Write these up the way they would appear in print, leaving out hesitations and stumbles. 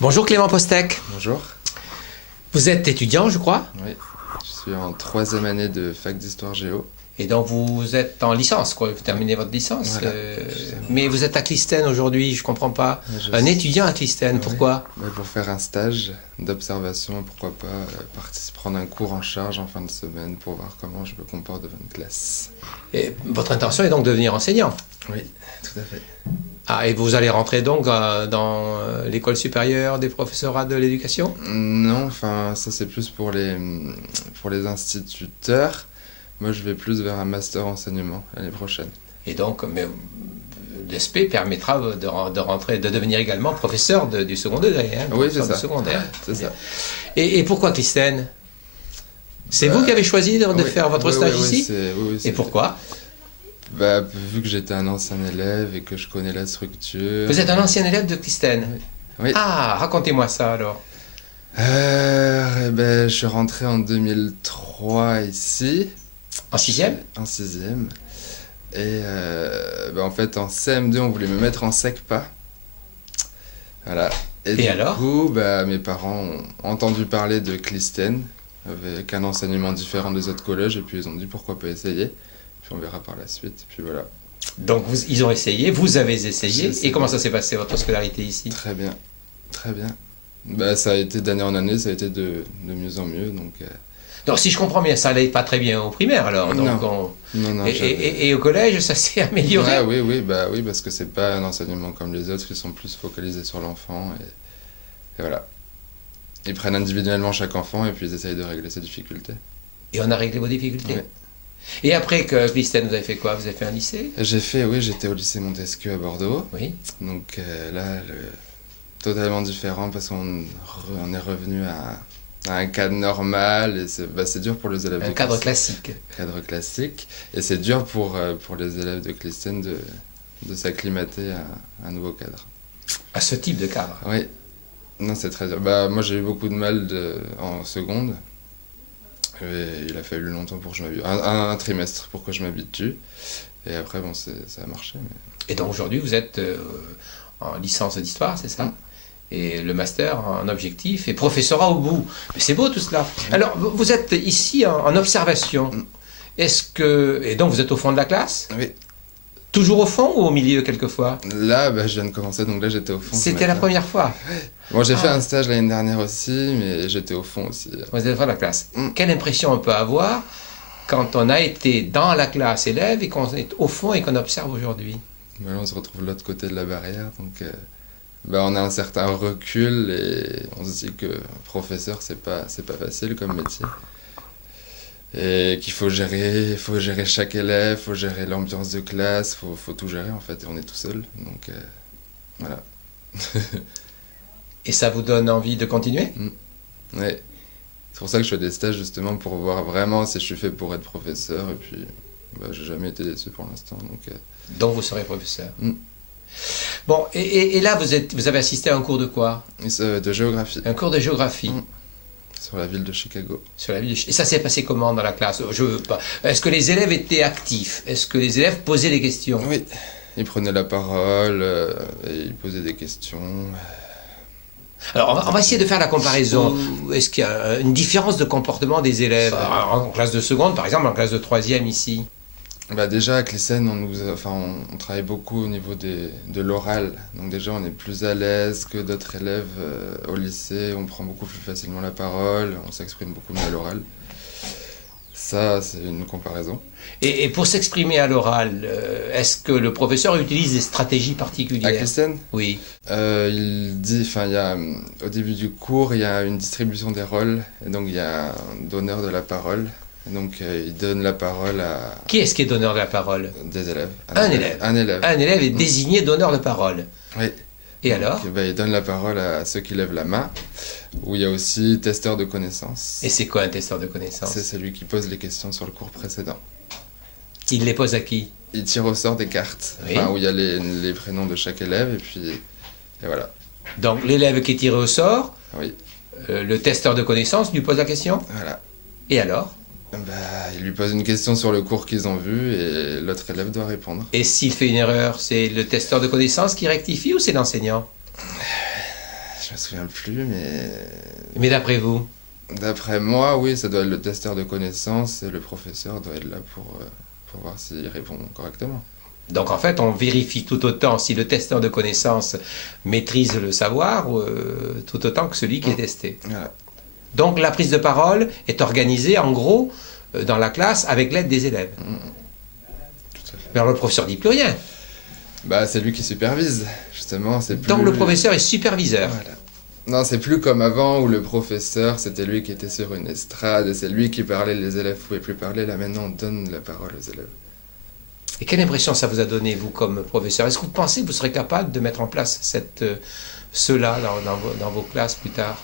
Bonjour Clément Postec. Bonjour. Vous êtes étudiant, je crois, Oui, je suis en troisième année de fac d'histoire géo. et donc vous êtes en licence, quoi. Vous terminez votre licence. Voilà. Mais vous êtes à Clistène aujourd'hui, je comprends pas. Un suis- étudiant à Clistène, Ouais. pourquoi? Pour faire un stage d'observation, pourquoi pas prendre un cours en charge en fin de semaine pour voir comment je me comporte devant une classe. Et votre intention est donc de devenir enseignant. Oui, tout à fait. Ah, et vous allez rentrer donc dans l'école supérieure des professorats de l'éducation? Non, enfin, ça c'est plus pour les instituteurs. Moi, je vais plus vers un master enseignement l'année prochaine. Et donc, l'ESP permettra de rentrer, de devenir également professeur du second degré. Hein, Oui, c'est professeur ça. du secondaire. C'est ça. Et pourquoi Clistène? C'est vous qui avez choisi de Oui, faire votre oui, stage oui, ici? oui, Et pourquoi? Vu que j'étais un ancien élève et que je connais la structure. Vous êtes un ancien élève de Clistène? Oui. Ah, racontez-moi ça alors. Je suis rentré en 2003 ici, En sixième? en sixième. Et en fait, en CM2, on voulait me mettre en SECPA. Voilà. Et du alors coup, mes parents ont entendu parler de Clistène, avec un enseignement différent des autres collèges, et puis ils ont dit pourquoi pas essayer. Puis on verra par la suite. Puis voilà. Donc ils ont essayé, vous avez J'ai essayé. essayé. Et comment ça s'est passé votre scolarité ici? Très bien. Très bien. Ça a été d'année en année, ça a été de mieux en mieux. Donc si je comprends bien, ça allait pas très bien au primaire alors. Donc, Non, et au collège, ça s'est amélioré? Ah oui, parce que c'est pas un enseignement comme les autres, ils sont plus focalisés sur l'enfant et voilà. Ils prennent individuellement chaque enfant et puis ils essayent de régler ses difficultés. Et on a réglé vos difficultés? Oui. Et après que Clistène, vous avez fait quoi? Vous avez fait un lycée? J'étais au lycée Montesquieu à Bordeaux. Oui. Donc totalement différent parce qu'on on est revenu à un cadre normal et c'est dur pour les élèves Un de cadre Clistène. classique. Cadre classique. Et c'est dur pour les élèves de Clistène de s'acclimater à un nouveau cadre. À ce type de cadre. Oui, non, c'est très dur. Moi, j'ai eu beaucoup de mal en seconde. Et il a fallu longtemps pour que je m'habitue. Un trimestre pour que je m'habitue. Et après, ça a marché. Et donc aujourd'hui, vous êtes en licence d'histoire, c'est ça? Mm. Et le master en objectif et professorat au bout. Mais c'est beau tout cela. Alors, vous êtes ici en observation. Mm. Et donc vous êtes au fond de la classe? Oui. Toujours au fond ou au milieu quelquefois? Là, je viens de commencer, donc là, j'étais au fond. C'était la première fois. Bon, j'ai fait Ah. un stage l'année dernière aussi, mais j'étais au fond aussi. Vous êtes au fond de la classe. Mm. Quelle impression on peut avoir quand on a été dans la classe élève et qu'on est au fond et qu'on observe aujourd'hui? Là, on se retrouve de l'autre côté de la barrière, donc on a un certain recul et on se dit que professeur, c'est pas facile comme métier. Et qu'il faut gérer chaque élève, faut gérer l'ambiance de classe, faut tout gérer en fait, et on est tout seul, donc voilà. Et ça vous donne envie de continuer? Ouais. C'est pour ça que je fais des stages justement pour voir vraiment si je suis fait pour être professeur, et puis j'ai jamais été déçu pour l'instant, Donc vous serez professeur. Mm. Bon, et là, vous avez assisté à un cours de quoi? de géographie, Un cours de géographie sur la ville de Chicago. sur la ville. Et ça s'est passé comment dans la classe? Est-ce que les élèves étaient actifs? Est-ce que les élèves posaient des questions? Oui, ils prenaient la parole, et ils posaient des questions. Alors, on va essayer de faire la comparaison. Est-ce qu'il y a une différence de comportement des élèves en classe de seconde, par exemple, en classe de troisième ici? Déjà à Clistène, on travaille beaucoup au niveau de l'oral. Donc déjà, on est plus à l'aise que d'autres élèves au lycée. On prend beaucoup plus facilement la parole, on s'exprime beaucoup mieux à l'oral. Ça, c'est une comparaison. Et pour s'exprimer à l'oral, est-ce que le professeur utilise des stratégies À particulières? Clistène, Oui. au début du cours, il y a une distribution des rôles. Et donc, il y a un donneur de la parole. Et donc, il donne la parole à Qui est-ce qui est donneur de la parole? des élèves. Un élève. Un élève. Un élève est désigné donneur de parole. Oui. Et alors? Donc, il donne la parole à ceux qui lèvent la main, où il y a aussi testeur de connaissances. Et c'est quoi un testeur de connaissances? C'est celui qui pose les questions sur le cours précédent. Il les pose à qui? Il tire au sort des cartes, Oui. où il y a les prénoms de chaque élève, et voilà. Donc l'élève qui est tiré au sort, Oui, le testeur de connaissances lui pose la question. voilà. Et alors? Il lui pose une question sur le cours qu'ils ont vu, et l'autre élève doit répondre. Et s'il fait une erreur, c'est le testeur de connaissances qui rectifie ou c'est l'enseignant? Je Je me souviens plus, mais... Mais d'après vous? D'après moi, oui, ça doit être le testeur de connaissances et le professeur doit être là pour voir s'il répond correctement. Donc en fait, on vérifie tout autant si le testeur de connaissances maîtrise le savoir, tout autant que celui qui est testé. Voilà. Donc la prise de parole est organisée en gros dans la classe avec l'aide des élèves. Tout à fait. Mais alors le professeur dit plus rien. Bah, c'est lui qui supervise, justement. C'est plus... Donc le professeur est superviseur. Voilà. Non, c'est plus comme avant où le professeur, c'était lui qui était sur une estrade et c'est lui qui parlait, les élèves ne pouvaient plus parler. Là, maintenant, on donne la parole aux élèves. Et quelle impression ça vous a donné, vous, comme professeur? Est-ce que vous pensez que vous serez capable de mettre en place cela dans vos classes plus tard?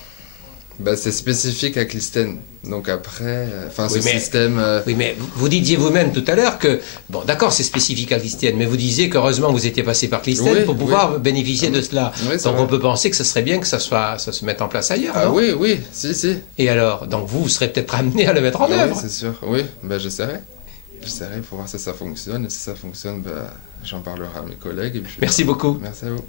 Bah, c'est spécifique à Clistène. Donc après, Oui, ce système... Oui, mais vous disiez vous-même tout à l'heure que, bon, d'accord, c'est spécifique à Clistène, mais vous disiez qu'heureusement vous étiez passé par Clistène Oui, pour pouvoir bénéficier de cela. Oui, c'est Donc vrai. on peut penser que ce serait bien que ça se mette en place ailleurs, Ah non? oui, oui, si. Et alors, donc vous serez peut-être amené à le mettre en Oui, œuvre. c'est sûr. Oui, bah, j'essaierai. J'essaierai pour voir si ça fonctionne. Et si ça fonctionne, bah, j'en parlerai à mes collègues. Et puis, Merci beaucoup. Merci à vous.